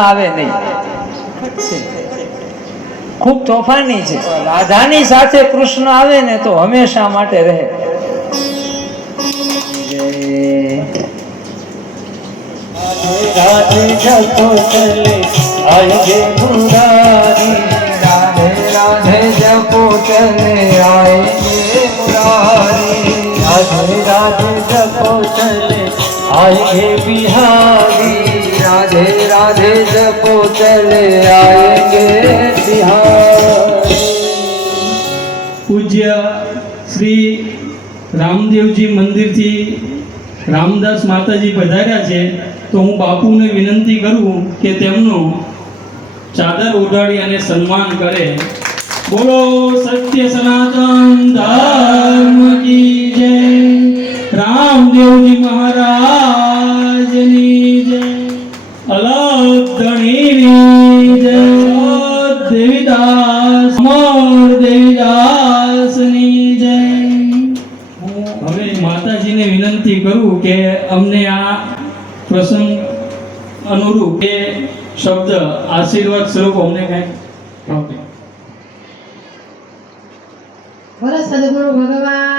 આવે નહીં ખૂબ તોફાની છે રાધાની સાથે કૃષ્ણ આવે ને તો હંમેશા માટે રહે રાધે જતો ચલે આયે મુરારી રાધે જપો ચલે આઈ મુરારી રાધે બિહારી રાધે રાધે જપો ચલે आएंगे बिहारी પૂજ્ય શ્રી રામદેવજી મંદિરથી રામદાસ માતાજી પધાર્યા છે તો હું બાપુને વિનંતી કરું કે તેમનું ચાદર ઓઢાડી અને સન્માન કરે બોલો સત્ય સનાતન ધર્મ કી જય રામદેવજી મહારાજની જય અલગ ધણીની જય દેવીદાસ અમર દેવીદાસની વિનંતી કરું કે અમને આ પ્રસંગ અનુરૂપ એ શબ્દ આશીર્વાદ સ્વરૂપ અમને કંઈક ઓકે ભગવાન.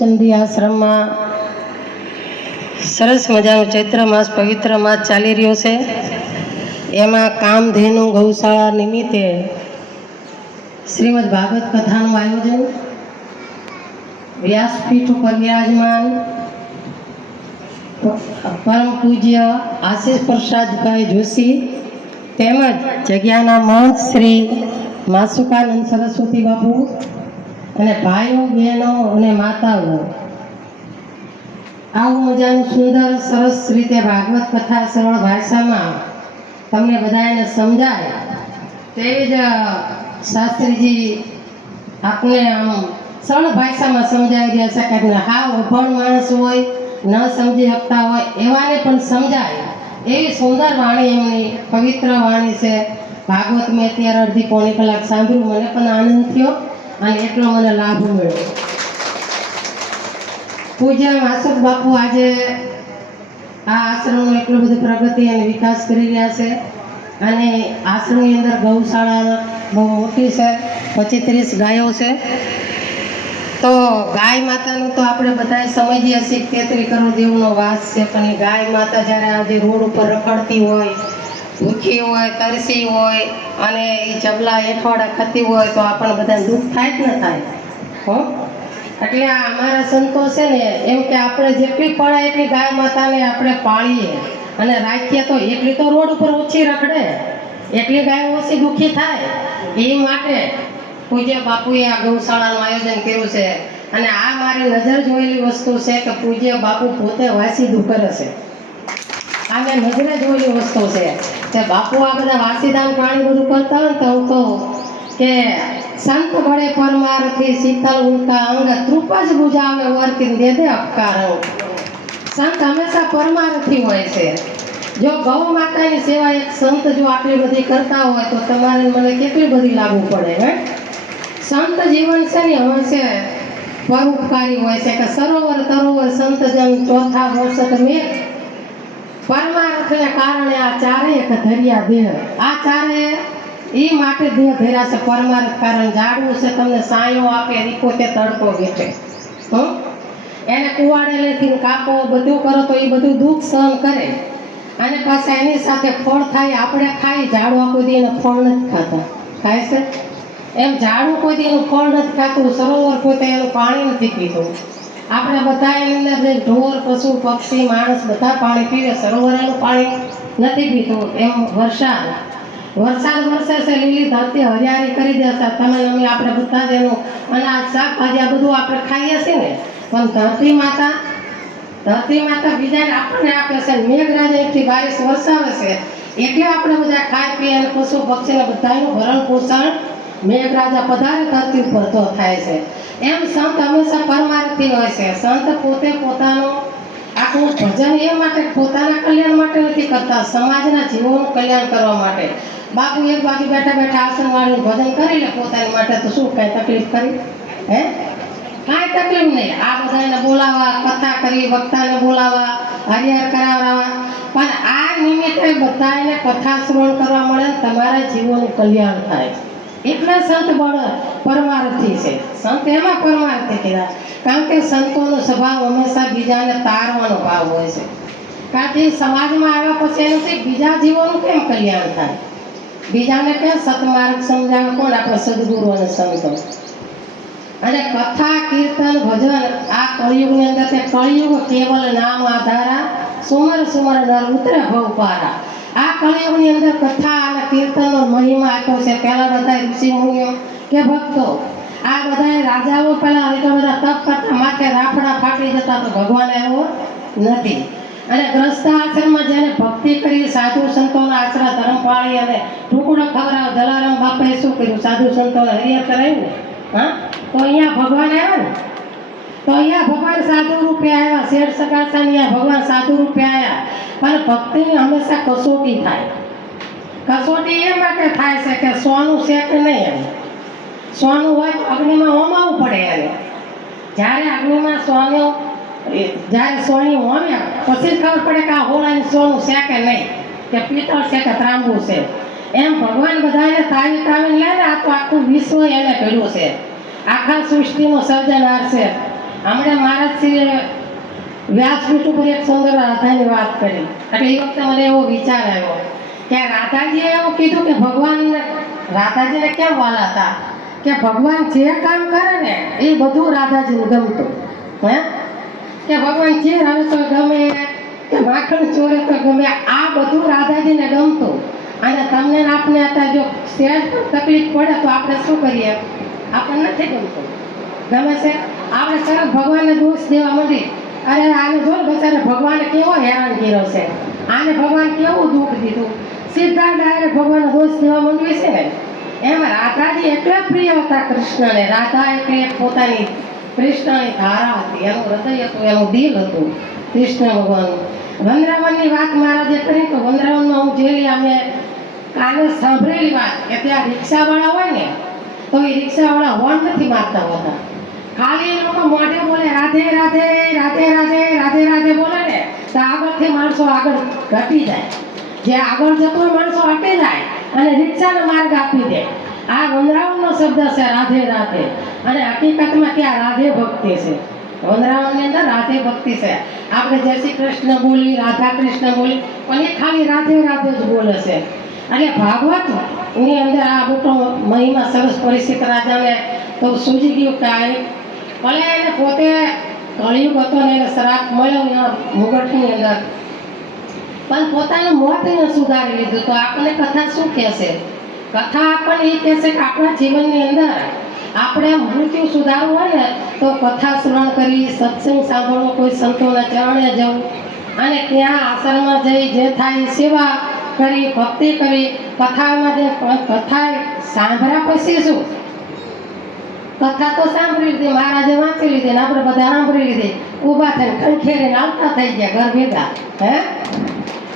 દીપચંદી આશ્રમમાં સરસ મજાનો ચૈત્ર માસ પવિત્ર માસ ચાલી રહ્યો છે. એમાં કામધેનુ ગૌશાળા નિમિત્તે શ્રીમદ ભાગવત કથાનું આયોજન, વ્યાસપીઠ ઉપર વિરાજમાન, પરમ પૂજ્ય આશીષ પ્રસાદભાઈ જોશી તેમજ જગ્યાના મહંત શ્રી માસુકાનંદ સરસ્વતી બાપુ અને ભાઈઓ, બહેનો અને માતાઓ. આવું મજાનું સુંદર, સરસ રીતે ભાગવત કથા સરળ ભાષામાં તમને બધાને સમજાય તેવી જ શાસ્ત્રીજી આપને આમ સરળ ભાષામાં સમજાવી રહ્યા છે કે હા, અભણ માણસ હોય, ન સમજી શકતા હોય, એવાને પણ સમજાય. એવી સુંદર વાણી એમની, પવિત્ર વાણી છે. ભાગવત મેં અત્યારે અડધી પોણી કલાક સાંભળ્યું, મને પણ આનંદ થયો. અને એટલો મને લાભ મળ્યો. પૂજ્ય માસુક બાપુ આજે આ આશ્રમનો એટલો બધો પ્રગતિ અને વિકાસ કરી રહ્યા છે. અને આશ્રમની અંદર ગૌશાળા બહુ મોટી છે પચીસ ત્રીસ ગાયો છે. તો ગાય માતાનું તો આપણે બધાએ સમજીએ છીએ કેતરી કરોડ દેવનો વાસ છે, પણ એ ગાય માતા જ્યારે આજે રોડ ઉપર રખડતી હોય ભૂખી હોય, તરસી હોય અને એ ચબલા એઠવાડા ખતી હોય તો આપણને બધાને દુઃખ થાય જ ન થાય? હો? એટલે અમારા સંતો છે ને, એમ કે આપણે જેટલી પડે એટલી ગાય માતાને આપણે પાળીએ. અને રાખીએ તો એટલી તો રોડ ઉપર ઓછી રખડે. એટલી ગાય ઓછી દુઃખી થાય. એ માટે પૂજ્ય બાપુએ આ ગૌશાળાનું આયોજન કર્યું છે. અને આ મારી નજર જોયેલી વસ્તુ છે કે પૂજ્ય બાપુ પોતે વાસી કરે છે આ મેં નજરે જોયેલી વસ્તુ છે. કે બાપુ, આ બધા વાસીદાન પાણી બધું કરતા હોય તો હું કે સંત ભળે પરમારથી શીતલ, ઉલકા, અંગ તૃપ જ બુજાવે વર્તી દે દે અપકાર. સંત હંમેશા પરમારથી હોય છે. જો ગૌ માતાની સેવા એક સંત જો આટલી બધી કરતા હોય તો તમારે મને કેટલી બધી લાગુ પડે, હે? સંત જીવન છે ને છે પરોપકારી હોય છે કે સરોવર તરોવર સંત જન ચોથા વર્ષ મેં પરમાર્થને કારણે આ ચારે એક ધર્યા દેહ. આ ચારે એ માટે દેહ ધેરા છે. પરમાર્થ કારણ ઝાડવું છે. તમને સાયો આપે પોતે તડકો બેઠે હં એને કુવાડેલેથી કાપો, બધું કરો તો એ બધું દુઃખ સહન કરે. અને પાછા એની સાથે ફળ થાય, આપણે ખાઈ ઝાડવા કોઈ દી એને ફળ નથી ખાતા. ખાય છે? એમ ઝાડવું કોઈ દી ફળ નથી ખાતું. સરોવર કોઈ એનું પાણી નથી પીતું. આપણે બધા એની અંદર જે ઢોર, પશુ, પક્ષી, માણસ બધા પાણી પીવે, સરોવરનું પાણી નથી પીતું, એમ વરસાદ. વરસાદ વરસે છે, લીલી ધરતી હરિયાળી કરી દેશે તમે અમે આપણે બધા જ એનું અનાજ, શાકભાજી આ બધું આપણે ખાઈએ છીએ ને. પણ ધરતી માતા ધરતી માતા બીજાને આપણને આપે છે. મેઘરાજ બારિશ બારીશ વરસાવે છે. એટલે આપણે બધા ખાઈ, પીએ અને પશુ, પક્ષીને બધાનું ભરણ પોષણ મેઘરાજા પધારે ધરતી ઉપર તો થાય છે. એમ સંત હંમેશા પરમાર્થી હોય છે. સંત પોતે પોતાનો આખું ભજન એ માટે પોતાના કલ્યાણ માટે નથી કરતા, સમાજના જીવોનું કલ્યાણ કરવા માટે. બાપુ એક બાજુ બેઠા બેઠા આસન ભજન કરી લે પોતાની માટે તો શું કાંઈ તકલીફ કરી હે? કાંઈ તકલીફ નહીં. આ બધાને બોલાવવા કથા કરી, વક્તાને બોલાવવા હરિહર કરાવવા પણ આ નિમિત્તે બધાને કથા શ્રવણ કરવા મળે તમારા જીવોનું કલ્યાણ થાય. એટલે સંત બળ પરમાર્થી છે. સંત એમાં પરમાર્થી કીધા. કારણ કે સંતોનો સ્વભાવ હંમેશા બીજાને તારવાનો ભાવ હોય છે. કારણ કે સમાજમાં આવ્યા પછી એનાથી બીજા જીવોનું કેમ કલ્યાણ થાય? બીજાને કેમ સતમાર્ગ સમજાવે? કોણ આપણે સદગુરુ અને સંતો અને કથા, કીર્તન, ભજન આ કળિયુગની અંદર તે કળિયુગ કેવલ નામ આધારા સુમર સુમર નર ઉતરે ભવ, પારા. આ કળિયુગની અંદર કથા અને છે. પહેલાં બધા ઋષિ કે ભક્તો, આ બધા રાજાઓ પહેલા એટલા બધા તપ કરતા, માથે રાફડા ફાટી જતા તો ભગવાન એવો નથી. અને ગ્રસ્ત આશ્રમમાં જેને ભક્તિ કરી સાધુ સંતોના આશરા ધર્મ પાળી અને ટુકડો ખવડાવ જલારામ બાપાએ શું કર્યું? સાધુ સંતોને હરિયા કરાયું હા? તો અહીંયા ભગવાન આવ્યા ને? તો અહીંયા ભગવાન સાધુ રૂપે આવ્યા. શેઠ સકાશા અહીંયા ભગવાન સાધુ રૂપે આવ્યા. પણ ભક્તિની હંમેશા કસોટી થાય. કસોટી એ માટે થાય છે કે સોનું છે કે નહીં એમ. સોનું હોય તો અગ્નિમાં હોમાવું પડે એને. જ્યારે અગ્નિમાં સોનું જ્યારે સોની હોમે, પછી ખબર પડે કે આ હોળાનું સોનું છે કે નહીં, કે પિત્તળ છે કે ત્રાંબુ છે. એમ ભગવાન બધાને તાવી તાવીને લે ને આ તો આખું વિશ્વ એને કર્યું છે. આખા સૃષ્ટિનું સર્જનાર છે. હમણાં મહારાજશ્રીએ વ્યાસપીઠ ઉપર એક સુંદર રાધાની વાત કરી. એટલે એ વખતે મને એવો વિચાર આવ્યો. કે રાધાજીએ એવું કીધું કે ભગવાન રાધાજીને કેમ વાલા હતા કે ભગવાન જે કામ કરે ને એ બધું રાધાજીને ગમતું. હે? કે ભગવાન જે રમે ગમે, કે માખણ ચોરે તો ગમે, આ બધું રાધાજીને ગમતું. અને તમને આપને અત્યારે જો સહેજ તકલીફ પડે તો આપણે શું કરીએ? આપણને નથી ગમતું. ગમે છે? આપણે સરસ ભગવાનને દોષ દેવા મળી અરે આને જો બચારે, ભગવાને કેવો હેરાન કર્યો છે? આને ભગવાન કેવું દુઃખ દીધું? સીધા ડાયરેક્ટ ભગવાન હોશ થવા માંડવે છે ને, એમ રાધાજી એટલા પ્રિય હતા કૃષ્ણને. રાધા એટલે પોતાની કૃષ્ણની ધારા હતી, એનું હૃદય હતું, એનું દિલ હતું કૃષ્ણ ભગવાનનું. વંદરાવનની વાત મહારાજે કરી તો વંદરાવનમાં હું જેલી અમે કાલે સાંભળેલી વાત કે ત્યાં રિક્ષાવાળા હોય ને, તો એ રિક્ષાવાળા હોર્ન નથી મારતા હોતા. ખાલી એ લોકો મોઢે બોલે, રાધે રાધે રાધે રાધે રાધે રાધે બોલે ને, તો આગળથી માણસો આગળ ઘટી જાય. જે આગળ જતો માણસો હટી જાય અને રિક્ષાનો માર્ગ આપી દે. આ વંદરાવનનો શબ્દ છે, રાધે રાધે. અને હકીકતમાં ત્યાં રાધે ભક્તિ છે. વંદરાવનની અંદર રાધે ભક્તિ છે. આપણે જય શ્રી કૃષ્ણ બોલી, રાધા કૃષ્ણ બોલી, પણ એ ખાલી રાધે રાધે જ બોલે છે. અને ભાગવત, એની અંદર આ મોટો મહિમા સરસ પરિસ્થિત રાજાને તો સૂજી ગયું કે ભલે એને પોતે કળિયુગ હતો ને એને શ્રાપ મળ્યો મુગટની અંદર. પણ પોતાનું મોત એને સુધારી લીધું તો આપણને કથા શું કહેશે? કથા આપણને એ કહેશે કે આપણા જીવનની અંદર આપણે મૃત્યુ સુધારવું હોય ને, તો કથા શ્રવણ કરી, સત્સંગ સાંભળવો, કોઈ સંતોના ચરણે જવું, અને ત્યાં આશ્રમમાં જઈ જે થાય સેવા કરી, ભક્તિ કરી, કથામાં જે કથા સાંભળ્યા પછી શું? કથા તો સાંભળી લીધી, મહારાજે વાંચી લીધી ને આપણે બધા સાંભળી લીધી. ઊભા થઈને ખંખેરીને આવતા થઈ ગયા ઘર ભેગા, હે?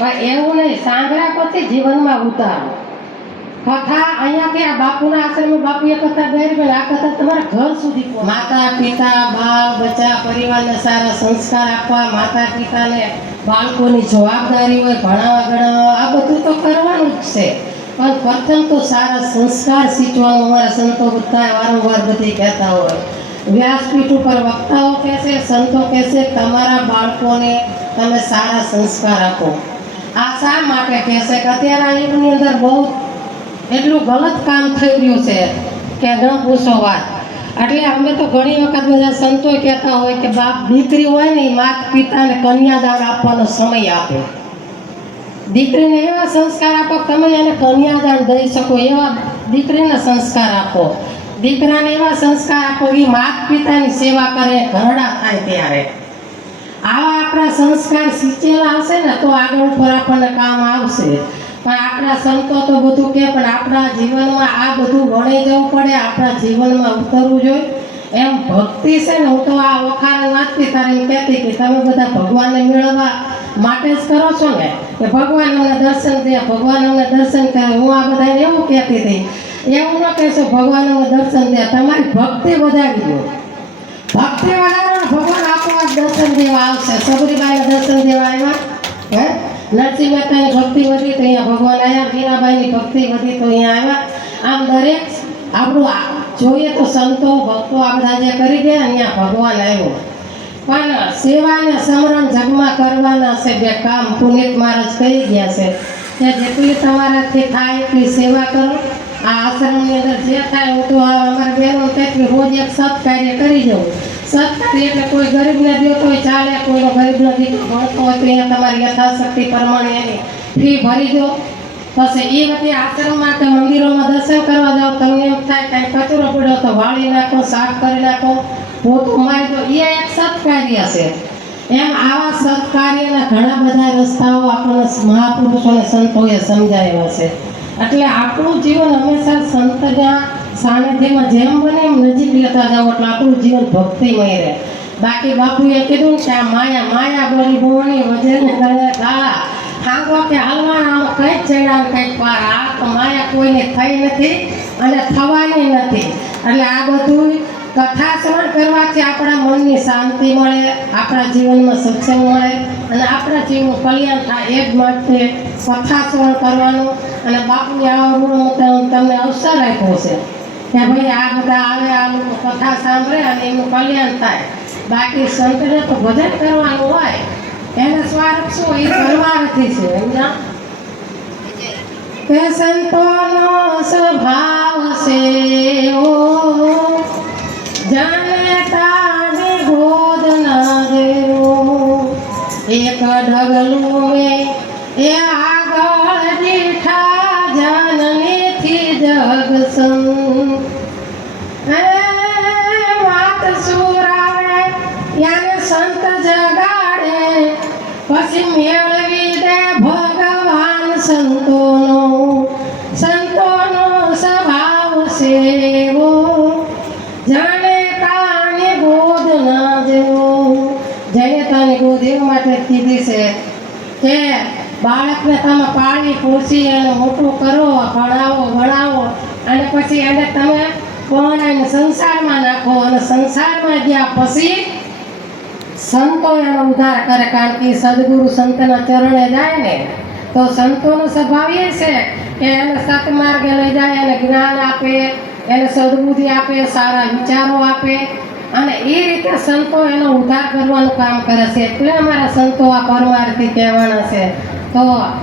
પણ એવું નહીં, સાંભળ્યા પછી જીવનમાં ઉતારો. કથા અહીંયાથી આ બાપુના આશ્રમમાં બાપુએ કથા ગઈ પણ આ કથા તમારા ઘર સુધી માતા પિતા બાળ, બચ્ચા, પરિવારને સારા સંસ્કાર આપવા માતા પિતાને બાળકોની જવાબદારી હોય, ભણાવવા, ગણાવવા, આ બધું તો કરવાનું જ છે. પણ પ્રથમ તો સારા સંસ્કાર શીખવાનું અમારા સંતો બધા વારંવાર બધી કહેતા હોય. વ્યાસપીઠ ઉપર વક્તાઓ કહેશે, સંતો કહેશે, તમારા બાળકોને તમે સારા સંસ્કાર આપો. આ શા માટે કહેશે કે અત્યારે યુગની અંદર બહુ એટલું ગલત કામ થઈ રહ્યું છે કે ન પૂછો વાત. એટલે અમે તો ઘણી વખત બધા સંતો કહેતા હોય કે બાપ દીકરી હોય ને માત પિતાને કન્યાદાન આપવાનો સમય આપે. દીકરીને એવા સંસ્કાર આપો તમે એને કન્યાદાન દઈ શકો, એવા દીકરીને સંસ્કાર આપો. દીકરાને એવા સંસ્કાર આપો એ માત પિતાની સેવા કરે, ઘરડા થાય ત્યારે. આવા આપણા સંસ્કાર સિંચેલા હશે ને તો આગળ પર આપણને કામ આવશે. પણ આપણા સંતો તો બધું કે, પણ આપણા જીવનમાં આ બધું વળી જવું પડે, આપણા જીવનમાં ઉતરવું જોઈએ. એમ ભક્તિ છે ને, હું તો આ વખાણ વાંચતી તારે એમ કહેતી કે તમે બધા ભગવાનને મેળવવા માટે જ કરો છો ને? કે ભગવાન અમને દર્શન દે, ભગવાન અમને દર્શન કરે. હું આ બધાને એવું કહેતી હતી. એવું ન કહેશો, ભગવાન અમને દર્શન દે. તમારી ભક્તિ વધારી દો. ભક્તિ વાળાને ભગવાન દર્શન દેવા આવશે. સબરીબાઈ દર્શન દેવા આવ્યા. હે? નરસિંહ મહેતાની ભક્તિ વધી તો અહીંયા ભગવાન આવ્યા. મીરાબાઈની ભક્તિ વધી તો અહીંયા આવ્યા. આમ દરેક આપણું જોઈએ તો સંતો, ભક્તો આ બધા જે કરી ગયા અહીંયા ભગવાન આવ્યો. પણ સેવા અને સમરણ જગમાં કરવાના છે બે કામ. પુનિત મહારાજ કહી ગયા છે કે જેટલી તમારાથી થાય એટલી સેવા કરો. આ આશ્રમની અંદર જે થાય હું તો અમારા બહેનો તેટલી રોજ એક સત્કાર્ય કરી જવું સત્કાર્ય એટલે કોઈ ગરીબને દો તોય ચાલે, કોઈનો ગરીબનો દીકરો ભણતો હોય તો અહીંયા તમારી યથાશક્તિ પ્રમાણે એની ભરી દો. પછી એ વખતે આશ્રમમાં કે મંદિરોમાં દર્શન કરવા જાઓ, તમને એમ થાય કાંઈ કચરો પડ્યો તો વાળી નાખો, સાફ કરી નાખો પોતું મારી દો. એ એક સત્કાર્ય છે. એમ આવા સત્કાર્યના ઘણા બધા રસ્તાઓ આપણને મહાપુરુષોને સંતોએ સમજાવ્યા છે. એટલે આપણું જીવન હંમેશા સંતના સાનિધ્યમાં જેમ બને એમ નજીક લેતા જાઓ એટલે આપણું જીવન ભક્તિમય રહે. બાકી બાપુએ કીધું કે આ માયા માયા બોલી બોણી વજન ગાળા હાંગો કે હાલવાના કંઈ ચડ્યા કંઈક પાર. આ તો માયા કોઈને થઈ નથી અને થવાની નથી. એટલે આ બધું કથા શ્રવણ કરવાથી આપણા મનની શાંતિ મળે, આપણા જીવનમાં સત્સંગ મળે અને આપણા જીવનું કલ્યાણ થાય એ જ માટે કથા શ્રવણ કરવાનું. અને બાપુની આવા તમને અવસર આપ્યો છે. કે ભાઈ આ બધા આવે, આ લોકો કથા સાંભળે અને એનું કલ્યાણ થાય. બાકી સંતને તો ભજન કરવાનું હોય, એને સ્વાર્થ શું? એ કરવાથી છે કે સંતોનો સ્વભાવ છે ઓ જાણે તાને ગોદ ના દેવું એક ઢગલું કે બાળકને તમે પાળી પોષી એને મોટું કરો, ભણાવો ભણાવો. અને પછી એને તમે પણ એને સંસારમાં નાખો અને સંસારમાં ગયા પછી સંતો એનો ઉદ્ધાર કરે. કારણ કે સદગુરુ સંતના ચરણે જાય ને, તો સંતોનો સ્વભાવ એ છે કે એને સતમાર્ગે લઈ જાય, એને જ્ઞાન આપે, એને સદબુદ્ધિ આપે, સારા વિચારો આપે. અને એ રીતે સંતો એનો ઉદ્ધાર કરવાનું કામ કરે છે. એટલે અમારા સંતો આ પરમાર્થી કહેવાના છે. તો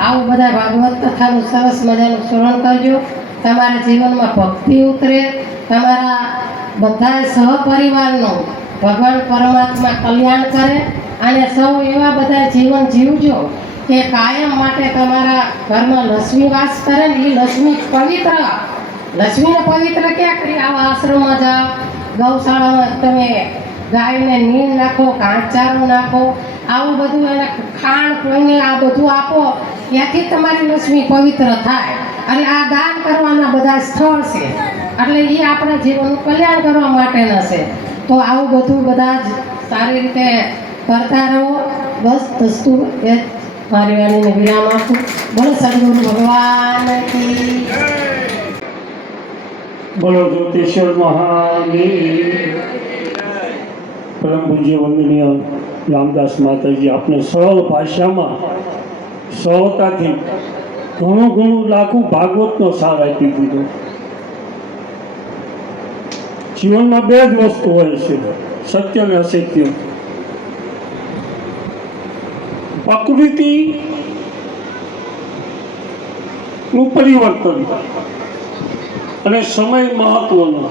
આવું બધા ભાગવત કથાનું સરસ મજાનું શ્રવણ કરજો. તમારા જીવનમાં ભક્તિ ઉતરે. તમારા બધા સહપરિવારનું ભગવાન પરમાત્મા કલ્યાણ કરે. અને સૌ એવા બધા જીવન જીવજો કે કાયમ માટે તમારા ઘરમાં લક્ષ્મી વાસ કરે ને એ લક્ષ્મી પવિત્ર. લક્ષ્મીને પવિત્ર ક્યાં કરી? આવા આશ્રમમાં જાઓ. ગૌશાળામાં તમે ગાયને નીર નાખો, ઘાસચારો નાખો, આવું બધું એને ખાણ કોઈને આ બધું આપો, ત્યાંથી તમારી લક્ષ્મી પવિત્ર થાય. અને આ દાન કરવાના બધા સ્થળ છે. એટલે એ આપણા જીવનનું કલ્યાણ કરવા માટેના છે. તો આવું બધું બધા જ સારી રીતે કરતા રહો. બસ દસ્તુ એ મારી વાણીને વિરામ આપું. બોલો, સદગુરુ ભગવાન બોલો જ્યોતિષર મહાની પરમ પૂજ્ય વંદનીય રામદાસ માતાજી આપને સરળ ભાષામાં સરળતાથી ઘણું ઘણું લાખું ભાગવતનો સાર આપી દીધો. જીવનમાં બે જ વસ્તુ હોય છે, સત્ય અને અસત્ય. પ્રકૃતિ નું પરિવર્તન. અને સમય મહત્વનો.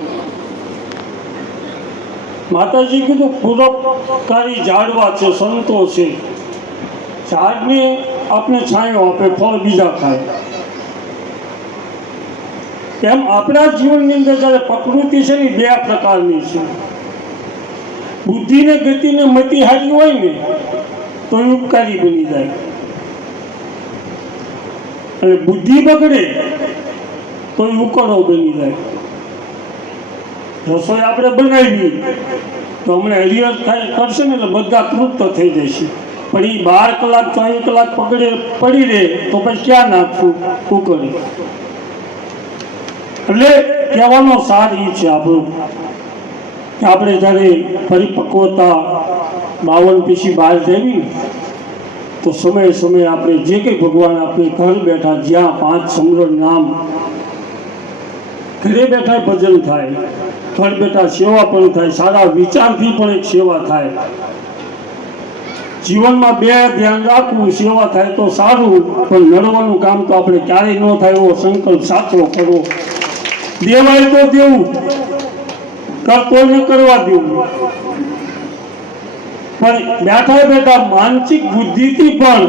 માતાજી કીધું, પૂરબકારી ઝાડવા છે, સંતો છે. ઝાડને આપણે છાંયો આપે, ફળ બીજા ખાય. એમ આપણા જીવનની અંદર જ્યારે પ્રકૃતિ છે ને બે પ્રકારની છે. બુદ્ધિને, ગતિને મતિ હારી હોય ને, તો ઉપકારી બની જાય. અને બુદ્ધિ બગડે તો એ બની જાય. રસોઈ આપણે બનાવી તો અમને હરિયર થાય, કરશે ને એટલે બધા તૃપ્ત થઈ જશે. પણ એ બાર કલાક, ચોવીસ કલાક પકડે પડી રહે તો પછી ક્યાં નાખવું? કુકરી એટલે કહેવાનો સાર એ છે આપણું. કે આપણે જ્યારે પરિપક્વતા બાવન પીસી બહાર જવી તો સમયે સમયે આપણે જે કંઈ ભગવાન આપણે ઘર બેઠા જ્યાં પાંચ સમરણ નામ ઘરે બેઠા ભજન થાય, ઘર બેઠા સેવા પણ થાય, સારા વિચારથી પણ એક સેવા થાય. જીવનમાં બે ધ્યાન રાખવું, સેવા થાય તો સારું, પણ નડવાનું કામ તો આપણે ક્યારેય ન થાય એવો સંકલ્પ સાચો કરવો દેવાય તો દેવું, કરતો ન કરવા દેવું. પણ બેઠા બેઠા માનસિક બુદ્ધિથી પણ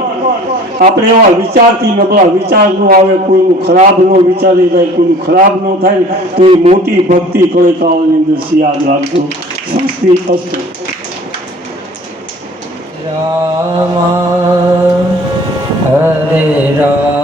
આપણે એવા વિચારથી નબળા વિચાર ન આવે, કોઈનું ખરાબ ન વિચારી જાય, કોઈનું ખરાબ ન થાય તો એ મોટી ભક્તિ કળકાઓની અંદર યાદ રાખજો. સ્વસ્તિ અસ્તુ. રામ, હરે રામ.